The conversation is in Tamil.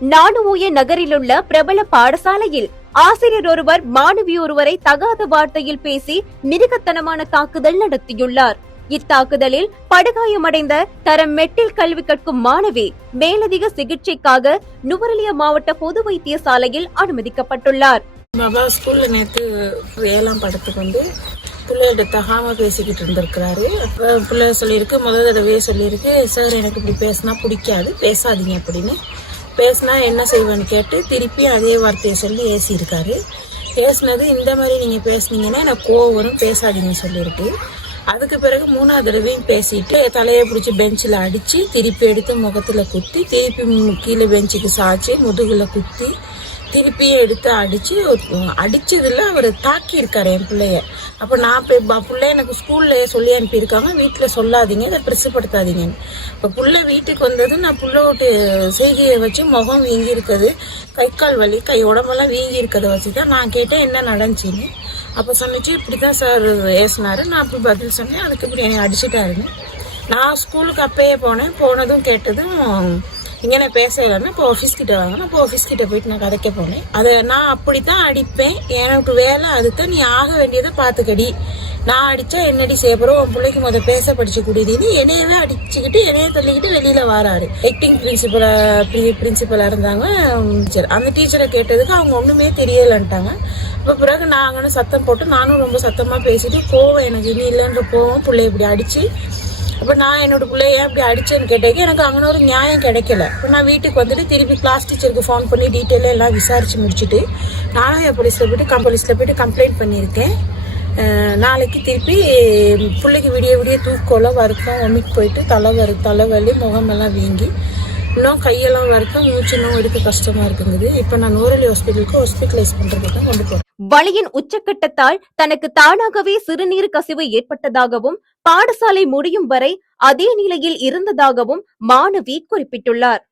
நானுய நகரிலுள்ள பிரபல பாடசாலையில் ஆசிரியர் ஒருவர் மாணவி ஒருவரை தகாத வார்த்தையில் பேசி மிருகத்தனமான தாக்குதல் நடத்தியுள்ளார். இத்தாக்குதலில் படுகாயமடைந்த தரம் மெட்டில் கல்வி கற்கும் மாணவி மேலதிக சிகிச்சைக்காக நுவரெலியா மாவட்ட பொது வைத்தியசாலையில் அனுமதிக்கப்பட்டுள்ளார். ஸ்கூல்ல நேற்று 7ஆம் படத்துக்கு வந்து பிள்ளைகிட்ட தகாம பேசிக்கிட்டு இருந்திருக்கிறாரு. பிள்ளை சொல்லியிருக்கு, முதல் தடவையே சொல்லியிருக்கு, சார் எனக்கு இப்படி பேசினா பிடிக்காது, பேசாதீங்க அப்படின்னு. பேசினா என்ன செய்வேன்னு கேட்டு திருப்பி அதே வார்த்தையை சொல்லி ஏசியிருக்காரு. ஏசினது, இந்த மாதிரி நீங்கள் பேசுனீங்கன்னா எனக்கு கோவம் வரும், பேசாதீங்கன்னு சொல்லியிருக்கு. அதுக்கு பிறகு 3ஆவது தடவையும் பேசிட்டு தலையை பிடிச்சி பெஞ்சில் அடித்து திருப்பி எடுத்து முகத்தில் குத்தி, திருப்பி கீழே பெஞ்சுக்கு சாய்ச்சி முதுகில் குத்தி, திருப்பியும் எடுத்து அடிச்சதுல அவர் தாக்கி இருக்காரு என் பிள்ளைய. அப்போ நான் பிள்ளை எனக்கு ஸ்கூல்ல சொல்லி அனுப்பியிருக்காங்க, வீட்டில் சொல்லாதீங்க, இதை பிரசுப்படுத்தாதீங்கன்னு. இப்போ பிள்ளை வீட்டுக்கு வந்தது, நான் பிள்ளை விட்டு செய்கையை வச்சு முகம் வீங்கி இருக்குது, கை கால் வலி, கை உடம்பெல்லாம் வீங்கி இருக்கிறத வச்சு தான் நான் கேட்டேன் என்ன நடந்துச்சின்னு. அப்போ சொன்னிச்சு, இப்படிதான் சார் ஏசினாரு. நான் அப்படி பதில் சொன்னேன், அதுக்கு இப்படி என்னை அடிச்சுட்டாருன்னு. நான் ஸ்கூலுக்கு அப்பயே போனதும் கேட்டதும் இங்கே நான் பேசலைன்னா இப்போ ஆஃபீஸ் கிட்ட வாங்கினா இப்போ ஆஃபீஸ் கிட்ட போயிட்டு நான் கதைக்க போனேன். அதை நான் அப்படித்தான் அடிப்பேன், எனக்கு வேலை அதுதான், நீ ஆக வேண்டியதை பார்த்துக்கடி, நான் அடிச்சா என்னடி செய்யப்போறோம், உன் பிள்ளைக்கு பேச படிச்சு கூடியதுன்னு என்னையவே அடிச்சுக்கிட்டு என்னைய தள்ளிக்கிட்டு வெளியில வராரு. ஆக்டிங் பிரின்சிபலா இருந்தாங்க. அந்த டீச்சரை கேட்டதுக்கு அவங்க ஒண்ணுமே தெரியலன்ட்டாங்க. இப்போ பிறகு நான் அங்கே சத்தம் போட்டு நானும் ரொம்ப சத்தமா பேசிட்டு, கோவம் எனக்கு இனி இல்லைன்ற கோவம் பிள்ளைய இப்படி அடிச்சு, அப்போ நான் என்னோட பிள்ளைய ஏன் இப்படி அடிச்சேன்னு கேட்டேன். எனக்கு அங்கே ஒரு நியாயம் கிடைக்கல. இப்போ நான் வீட்டுக்கு வந்துட்டு திருப்பி கிளாஸ் டீச்சருக்கு ஃபோன் பண்ணி டீட்டெயிலாக எல்லாம் விசாரிச்சு முடிச்சுட்டு நானும் போலீஸில் போயிட்டு கம்ப்ளைண்ட் பண்ணியிருக்கேன். நாளைக்கு திருப்பி பிள்ளைக்கு விடிய தூக்கம்லாம் வறுக்கும், ஒமிட் போயிட்டு தலைவலி, முகமெல்லாம் வீங்கி, இன்னும் கையெல்லாம் வறுக்கும், மூச்சு இன்னும் எடுக்க கஷ்டமா இருக்குங்குது. இப்போ நான் நுவரெலியா ஹாஸ்பிட்டலைஸ் பண்றதுக்கு தான் கொண்டு போறேன். வலியின் உச்சக்கட்டத்தால் தனக்கு தானாகவே சிறுநீர் கசிவு ஏற்பட்டதாகவும் பாடசாலை முடியும் வரை அதே நிலையில் இருந்ததாகவும் மாணவி குறிப்பிட்டுள்ளார்.